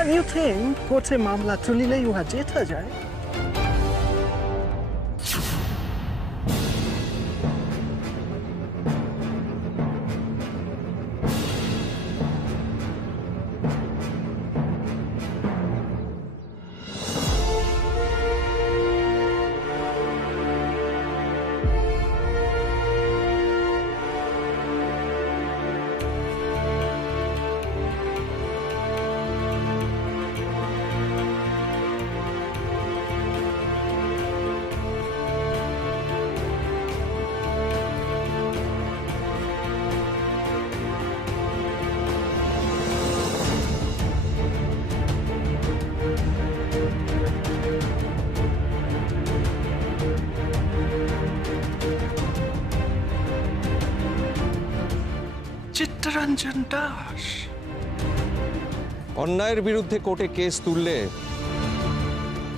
And you think কোর্টে মামলা তুলিলেই উহা জেতা যায়? চিত্তরঞ্জন দাস অন্যায়ের বিরুদ্ধে কোর্টে কেস তুললে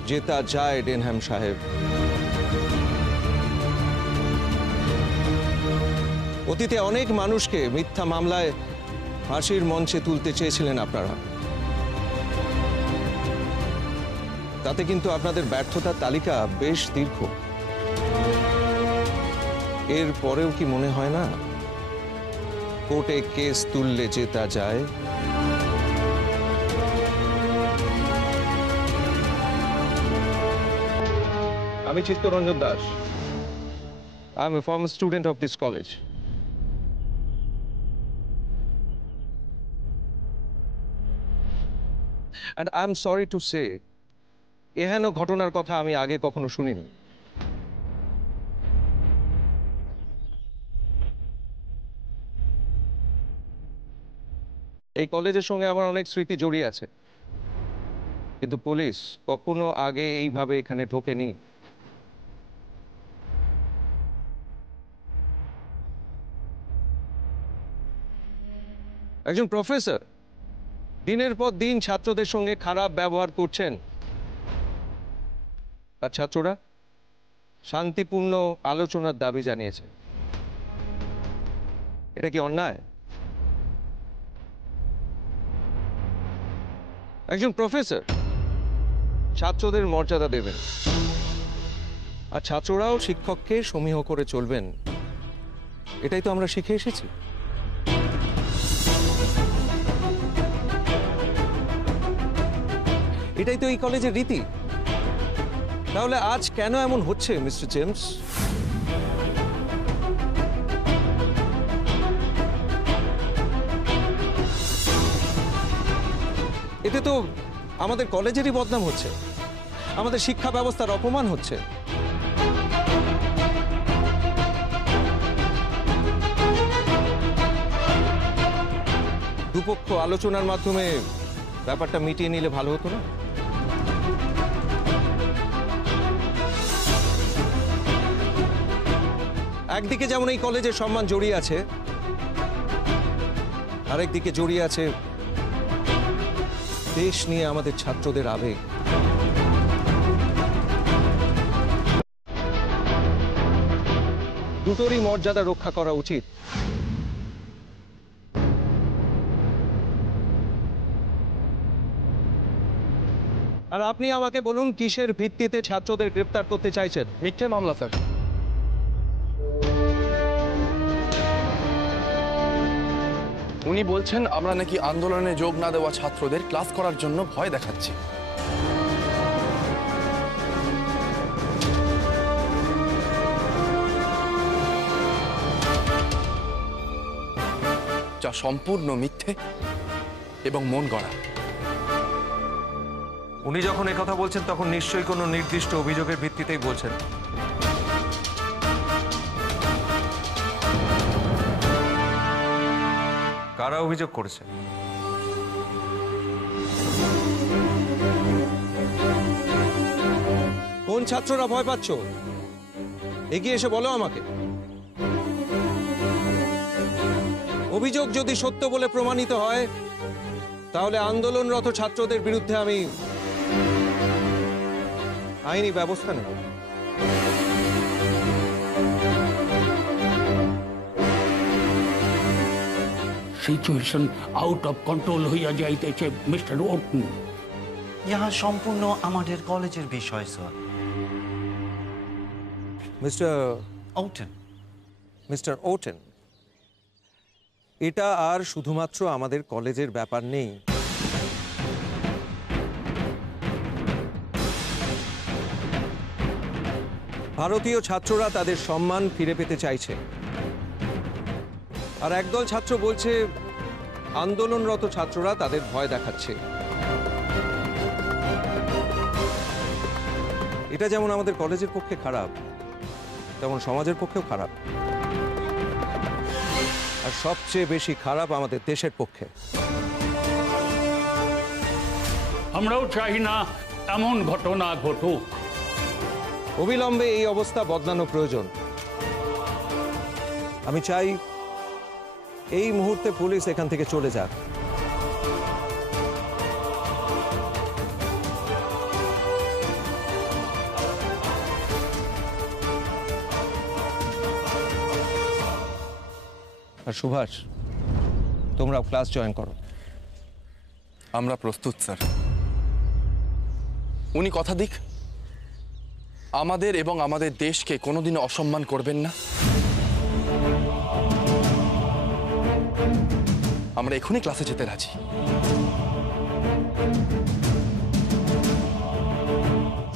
জেতা যায় ডেনহ্যাম সাহেব। অতীতে অনেক মানুষকে মিথ্যা মামলায় ফাঁসির মঞ্চে তুলতে চেয়েছিলেন আপনারা, তাতে কিন্তু আপনাদের ব্যর্থতার তালিকা বেশ দীর্ঘ। এর পরেও কি মনে হয় না কোর্টে কেস তুললে জেতা যায়? আমি Chittaranjan Das. I am a former student of this college. And I am sorry to say, এহেন ঘটনার কথা আমি আগে কখনো শুনিনি। এই কলেজের সঙ্গে আমার অনেক স্মৃতি জড়িয়ে আছে, কিন্তু পুলিশ কখনো আগে এইভাবে এখানে ঢোকেনি। একজন প্রফেসর দিনের পর দিন ছাত্রদের সঙ্গে খারাপ ব্যবহার করছেন, আর ছাত্ররা শান্তিপূর্ণ আলোচনার দাবি জানিয়েছে। এটা কি অন্যায়? একজন প্রফেসর ছাত্রদের মর্যাদা দেবেন, আর ছাত্ররাও শিক্ষককে সমীহ করে চলবেন, এটাই তো আমরা শিখে এসেছি। এটাই তো এই কলেজের রীতি। তাহলে আজ কেন এমন হচ্ছে মিস্টার জেমস? এতে তো আমাদের কলেজেরই বদনাম হচ্ছে, আমাদের শিক্ষা ব্যবস্থার অপমান হচ্ছে। দুপক্ষ আলোচনার মাধ্যমে ব্যাপারটা মিটিয়ে নিলে ভালো হতো না? একদিকে যেমন এই কলেজের সম্মান জড়িয়ে আছে, আরেকদিকে জড়িয়ে আছে দেশ নিয়ে আমাদের ছাত্রদের আবেগ। দুটোরই মর্যাদা রক্ষা করা উচিত। আর আপনি আমাকে বলুন, কিসের ভিত্তিতে ছাত্রদের গ্রেফতার করতে চাইছেন? মিথ্যে মামলা স্যার। উনি বলছেন আমরা নাকি আন্দোলনে যোগ না দেওয়া ছাত্রদের ক্লাস করার জন্য ভয় দেখাচ্ছি। যা সম্পূর্ণ মিথ্যে এবং মন গড়া। উনি যখন একথা বলছেন তখন নিশ্চয়ই কোনো নির্দিষ্ট অভিযোগের ভিত্তিতেই বলছেন। কারা অভিযোগ করেছে? কোন ছাত্ররা ভয় পাচ্ছ? এগিয়ে এসে বলো আমাকে। অভিযোগ যদি সত্য বলে প্রমাণিত হয়, তাহলে আন্দোলনরত ছাত্রদের বিরুদ্ধে আমি আইনি ব্যবস্থা নেব। সিচুয়েশন আউট অফ কন্ট্রোল হইয়া যাইতেছে মিস্টার ওটন। ইহা সম্পূর্ণ আমাদের কলেজের বিষয় স্যার। মিস্টার ওটেন, মিস্টার ওটেন, এটা আর শুধুমাত্র আমাদের কলেজের ব্যাপার নেই। ভারতীয় ছাত্ররা তাদের সম্মান ফিরে পেতে চাইছে, আর একদল ছাত্র বলছে আন্দোলনরত ছাত্ররা তাদের ভয় দেখাচ্ছে। এটা যেমন আমাদের কলেজের পক্ষে খারাপ, তেমন সমাজের পক্ষেও খারাপ, আর সবচেয়ে বেশি খারাপ আমাদের দেশের পক্ষে। আমরাও চাই না এমন ঘটনা ঘটুক। অবিলম্বে এই অবস্থা বদলানো প্রয়োজন। আমি চাই এই মুহূর্তে পুলিশ এখান থেকে চলে যাক। আর সুভাষ, তোমরা ক্লাস জয়েন করো। আমরা প্রস্তুত স্যার। উনি কথা দিক আমাদের এবং আমাদের দেশকে কোনোদিনও অসম্মান করবেন না। আমরা এখনই ক্লাসে যেতে রাজি।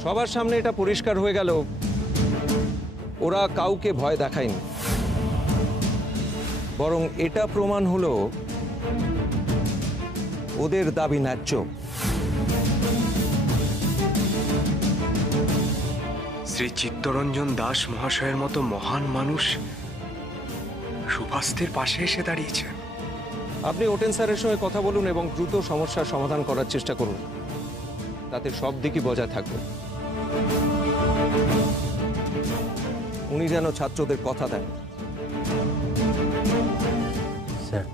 সবার সামনে এটা পরিষ্কার হয়ে গেল, ওরা কাউকে ভয় দেখায়নি, বরং এটা প্রমাণ হলো ওদের দাবি ন্যায্য। শ্রী চিত্তরঞ্জন দাস মহাশয়ের মতো মহান মানুষ সুভাষদের পাশে এসে দাঁড়িয়েছে। আপনি ওটেন স্যারের সঙ্গে কথা বলুন এবং দ্রুত সমস্যার সমাধান করার চেষ্টা করুন, তাতে সব দিকই বজায় থাকবে। উনি যেন ছাত্রদের কথা দেন। স্যার,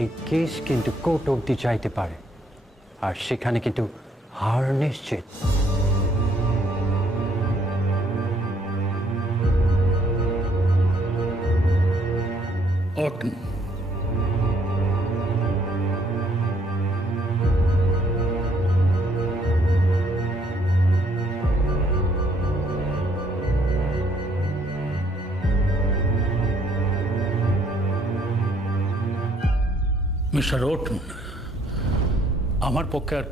এই কেস কিন্তু কোর্ট অবধি চাইতে পারে, আর সেখানে কিন্তু হার নিশ্চিত। ওটেন, মিস্টার ওটেন, আমার পক্ষে আর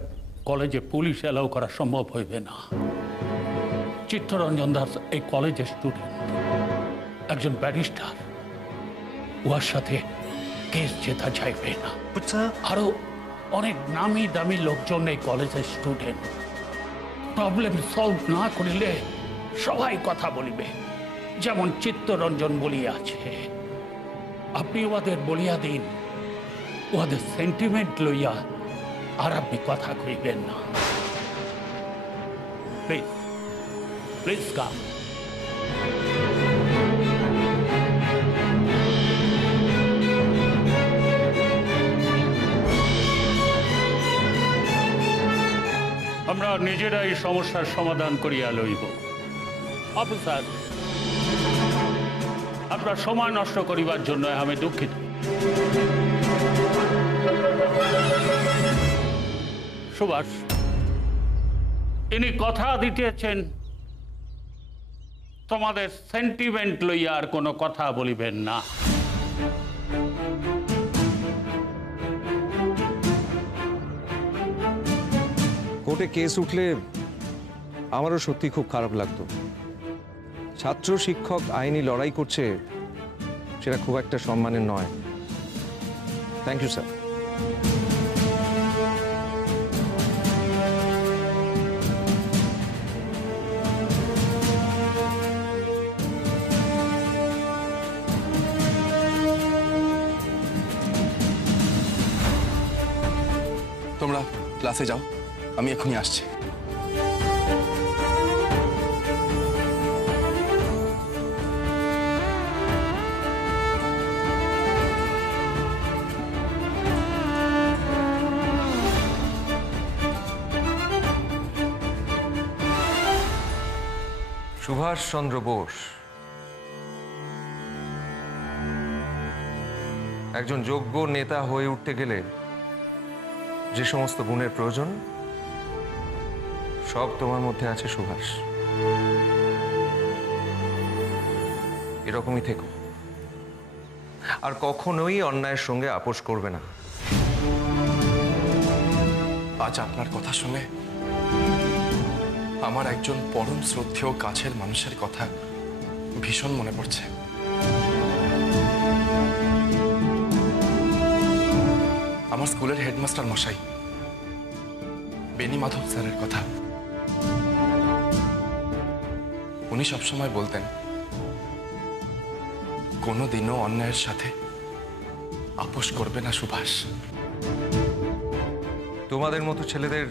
কলেজে পুলিশ অ্যালাউ করা সম্ভব হইবে না। চিত্তরঞ্জন দাস এই কলেজের স্টুডেন্ট, একজন ব্যারিস্টার। ওর সাথে কেস জেতা যাইবে না। আরো অনেক নামি দামি লোকজন এই কলেজের স্টুডেন্ট। প্রবলেম সলভ না করিলে সবাই কথা বলিবে, যেমন চিত্তরঞ্জন বলিয়া আছে। আপনি ওদের বলিয়া দিন, ওদের সেন্টিমেন্ট লইয়া আর আপনি কথা কইবেন না। Please, please come. আমরা নিজেরাই সমস্যার সমাধান করিয়া লইব। অফিসার, আপনার সময় নষ্ট করিবার জন্য আমি দুঃখিত। সুভাষ, ইনি কথা দিতেছেন তোমাদের সেন্টিমেন্ট লইয়া আর কোনো কথা বলিবেন না। কোর্টে কেস উঠলে আমারও সত্যি খুব খারাপ লাগতো। ছাত্র শিক্ষক আইনি লড়াই করছে, সেটা খুব একটা সম্মানের নয়। Thank you sir. তোমরা ক্লাসে যাও, আমি এখনই আসছি। সুভাষচন্দ্র বোস একজন যোগ্য নেতা হয়ে উঠতে গেলে যে সমস্ত গুণের প্রয়োজন সব তোমার মধ্যে আছে সুভাষ। এরকমই থেকো, আর কখনোই অন্যায়ের সঙ্গে আপোষ করবে না। আজ আপনার কথা শুনে আমার একজন পরম শ্রদ্ধেয় কাছের মানুষের কথা ভীষণ মনে পড়ছে। আমার স্কুলের হেডমাস্টার মশাই বেনি মাধব স্যারের কথা। উনি সবসময় বলতেন, কোনোদিনও অন্যায়ের সাথে আপোষ করবে না সুভাষ। তোমাদের মতো ছেলেদের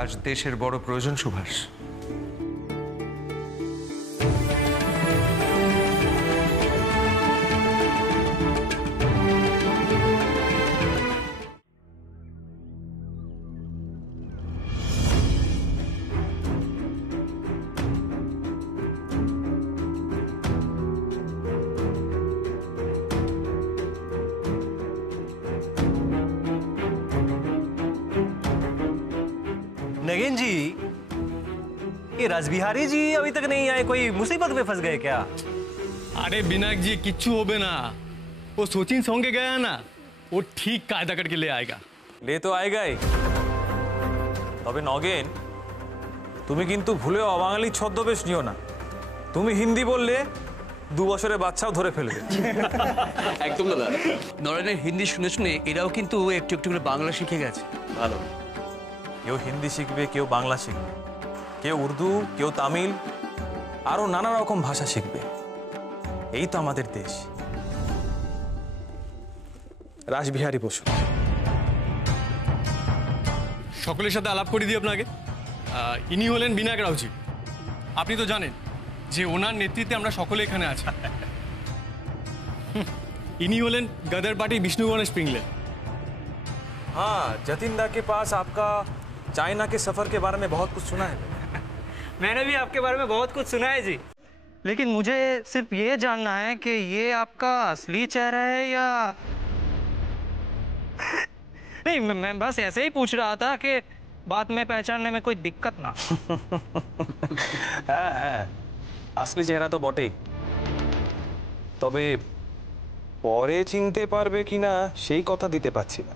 আজ দেশের বড় প্রয়োজন সুভাষ। नगेन जी, ये राजबिहारी जी अभी तक नहीं आए, कोई मुसीबत में फंस गए क्या? अरे विनायक जी किच्ছু হবে না, वो सचिन संगे गया ना, वो ठीक कायदा करके ले आएगा। ले तो आएगा ही। তবে নগেন, তুমি কিন্তু ভুলেও অবাঙালি ছদ্মবেশ নিও না। তুমি হিন্দি বললে 2 বছরের বাচ্চাও ধরে ফেলবে। একদম দাদা, নরেনের হিন্দি শুনে শুনে এরাও কিন্তু একটু একটু করে বাংলা শিখে গেছে। ভালো, কেউ হিন্দি শিখবে, কেউ বাংলা শিখবে, কেউ উর্দু, কেউ তামিল, আরো নানা রকম ভাষা শিখবে। এই তো আমাদের দেশ। রাসবিহারী বসু, সকলের সাথে আলাপ করে দিই আপনাকে। ইনি হলেন বিনায়ক রাউজি। আপনি তো জানেন যে ওনার নেতৃত্বে আমরা সকলে এখানে আছি। ইনি হলেন গদর পার্টি বিষ্ণু গণেশ পিংলে। हाँ, जतिन दा के पास आपका चाइना के सफर के बारे में बहुत कुछ सुना है। मैंने भी आपके बारे में बहुत कुछ सुना है जी, लेकिन मुझे सिर्फ ये जानना है कि ये आपका असली चेहरा है या नहीं। मैं बस ऐसे ही पूछ रहा था कि बात में पहचानने में कोई दिक्कत ना। আসলি চেহারা তো বটেই, তবে পরে চিনতে পারবে কিনা সেই কথা দিতে পারছি না।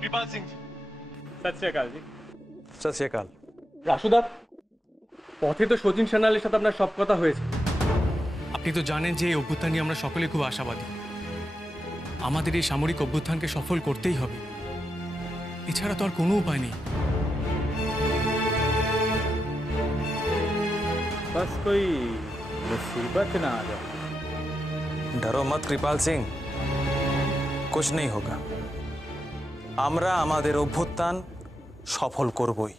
কৃপাল সিং, সত শ্রী অকাল জি। সত শ্রী অকাল। রাসুদা, পথে তো সচিন সান্যালের সাথে আপনার সব কথা হয়েছে। আপনি তো জানেন যে এই অভ্যুত্থান নিয়ে আমরা সকলে খুব আশাবাদী। আমাদের এই সামরিক অভ্যুত্থানকে সফল করতেই হবে, এছাড়া তো আর কোনো উপায় নেই। बस कोई मुसीबत ना आ जाए। डरो मत कृपाल सिंह, कुछ नहीं होगा। আমরা আমাদের অভ্যুত্থান সফল করবই।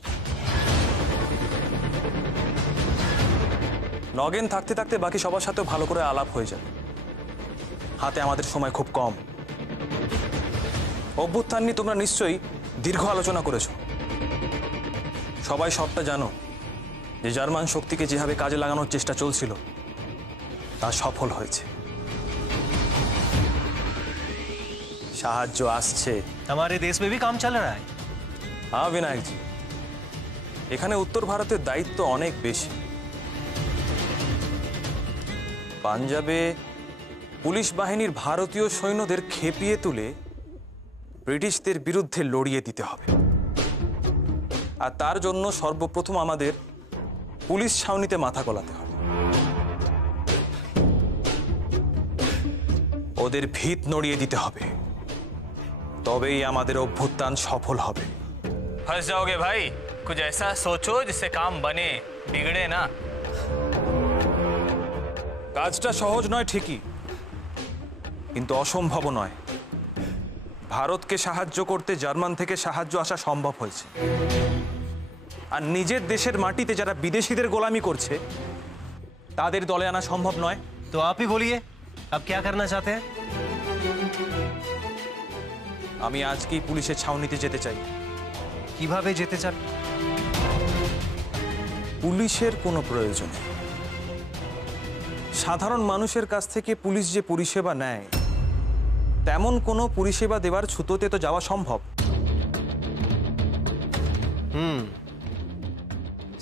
নগেন থাকতে থাকতে বাকি সবার সাথে ভালো করে আলাপ হয়ে যাবে। হাতে আমাদের সময় খুব কম। অভ্যুত্থান নিয়ে তোমরা নিশ্চয়ই দীর্ঘ আলোচনা করেছো। সবাই সবটা জানো যে জার্মান শক্তিকে যেভাবে কাজে লাগানোর চেষ্টা চলছিল তা সফল হয়েছে। সাহায্য আসছে। हमारे देश में भी काम चल रहा है। হ্যাঁ বিনায়ক জি, এখানে উত্তর ভারতের দায়িত্ব অনেক বেশি। পাঞ্জাবে পুলিশ বাহিনীর ভারতীয় সৈন্যদের খেপিয়ে তুলে ব্রিটিশদের বিরুদ্ধে লড়িয়ে দিতে হবে, আর তার জন্য সর্বপ্রথম আমাদের পুলিশ ছাউনিতে মাথা গলাতে হবে। ওদের ভিত নড়িয়ে দিতে হবে, তবেই আমাদের অভ্যুত্থান সফল হবে। फंस जाओगे भाई, कुछ ऐसा सोचो जिससे काम बने, बिगड़े ना। কাজটা সহজ নয় ঠিকই, কিন্তু অসম্ভব নয়। ভারতকে সাহায্য করতে জার্মান থেকে সাহায্য আসা সম্ভব হয়েছে, আর নিজের দেশের মাটিতে যারা বিদেশিদের গোলামি করছে তাদের দলে আনা সম্ভব নয়। तो आप ही बोलिए, अब क्या करना चाहते हैं? আমি আজকেই পুলিশের ছাউনিতে যেতে চাই। কিভাবে যেতে চান? পুলিশের কোনো প্রয়োজন নেই। সাধারণ মানুষের কাছ থেকে পুলিশ যে পরিষেবা নেয় তেমন কোনো পরিষেবা দেওয়ার ছুতোতে তো যাওয়া সম্ভব।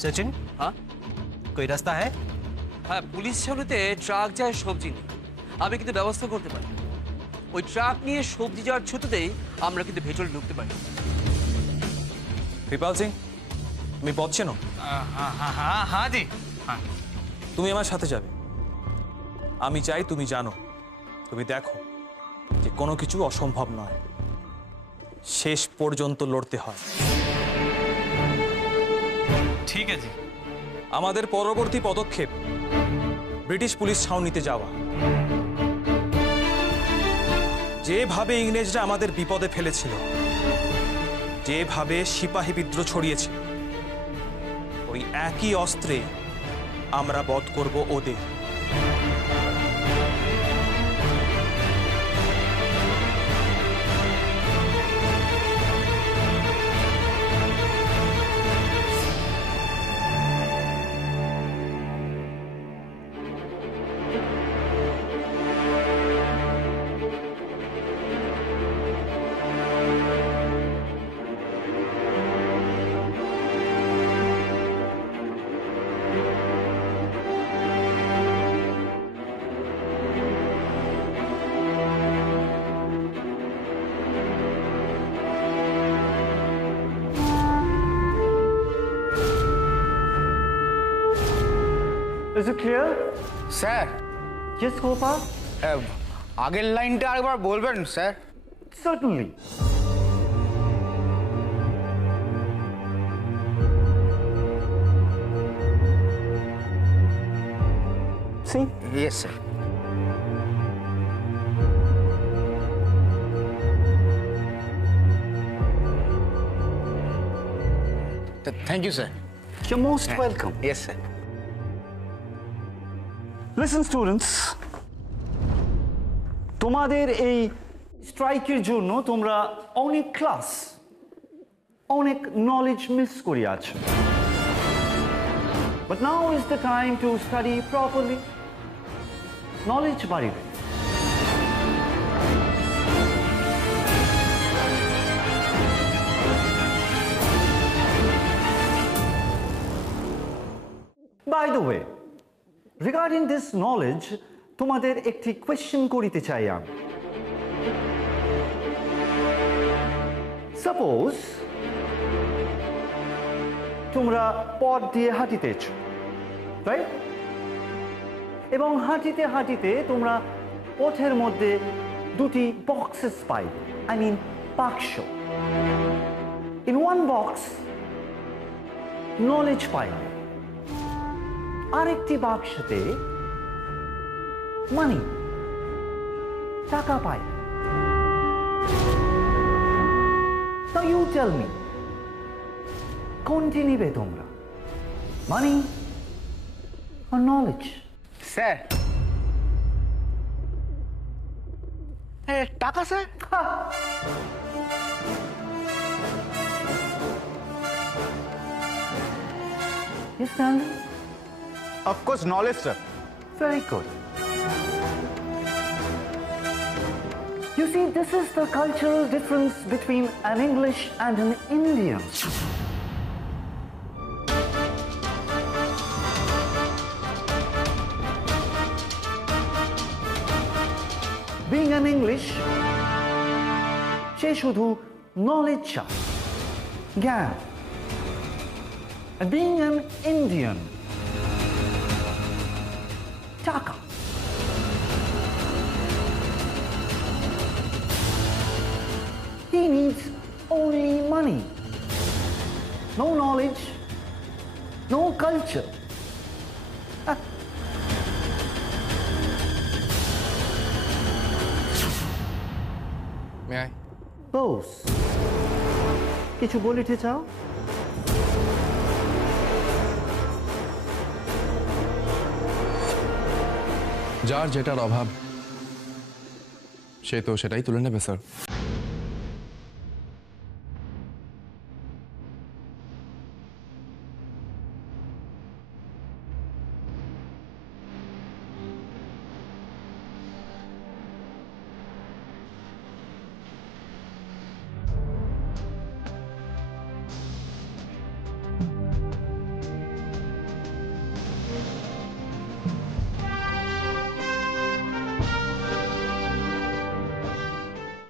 सचिन हाँ कोई रास्ता है? হ্যাঁ, পুলিশ ছাউনিতে ট্রাক যায় সবজি নিয়ে। আমি কিন্তু ব্যবস্থা করতে পারি। ওই ট্রাক নিয়ে সবজি যাওয়ার ছুতোতেই আমরা কিন্তু ভেতরে ঢুকতে পারি। কৃপাল সিং, তুমি পথ চেনো? हाँ जी हाँ। তুমি আমার সাথে যাবে। আমি চাই তুমি জানো, তুমি দেখো যে কোনো কিছু অসম্ভব নয়, শেষ পর্যন্ত লড়তে হয়। ठीक है जी। আমাদের পরবর্তী পদক্ষেপ ব্রিটিশ পুলিশ ছাউনিতে যাওয়া। যেভাবে ইংরেজরা আমাদের বিপদে ফেলেছিল, যেভাবে সিপাহী বিদ্রোহ ছড়িয়েছিল, ওই একই অস্ত্রে আমরা বধ করব ওদের। Is it clear? Sir Yes, Gopal? আগের লাইনটা আরেকবার বলবেন sir? Certainly. See? Yes, sir. Thank you, sir. You're most welcome. Yes, sir. Listen, students. তোমাদের এই স্ট্রাইকের জন্য তোমরা অনেক ক্লাস, অনেক নলেজ মিস করে আছো। But now is the time to study properly. Knowledge বাড়িবে। By the way, regarding this knowledge, তোমাদের একটি কোয়েশ্চেন করিতে চাই আমি। সাপোজ তোমরা পথ দিয়ে হাঁটিতেছ, রাইট? এবং হাঁটিতে হাঁটিতে তোমরা পথের মধ্যে দুটি বক্সেস পাইবে, আই মিন বাক্স। ইন ওয়ান বক্স নলেজ পাইবে, আরেকটি বাক্সতে মানি, টাকা পাই। Now you tell me, কোনটি নিবে তোমরা, মানি or knowledge? স্যার টাকা sir. Yes, Stanley? Of course, knowledge, sir. Very good. You see, this is the cultural difference between an English and an Indian. Being an English, সে শুধু knowledge চায়, জ্ঞান। And being an Indian, টাকা। He needs only money. No knowledge, no culture. May I? Boss, কিছু বলিতে চাও? যার যেটার অভাব সে তো সেটাই তুলে নেবে স্যার।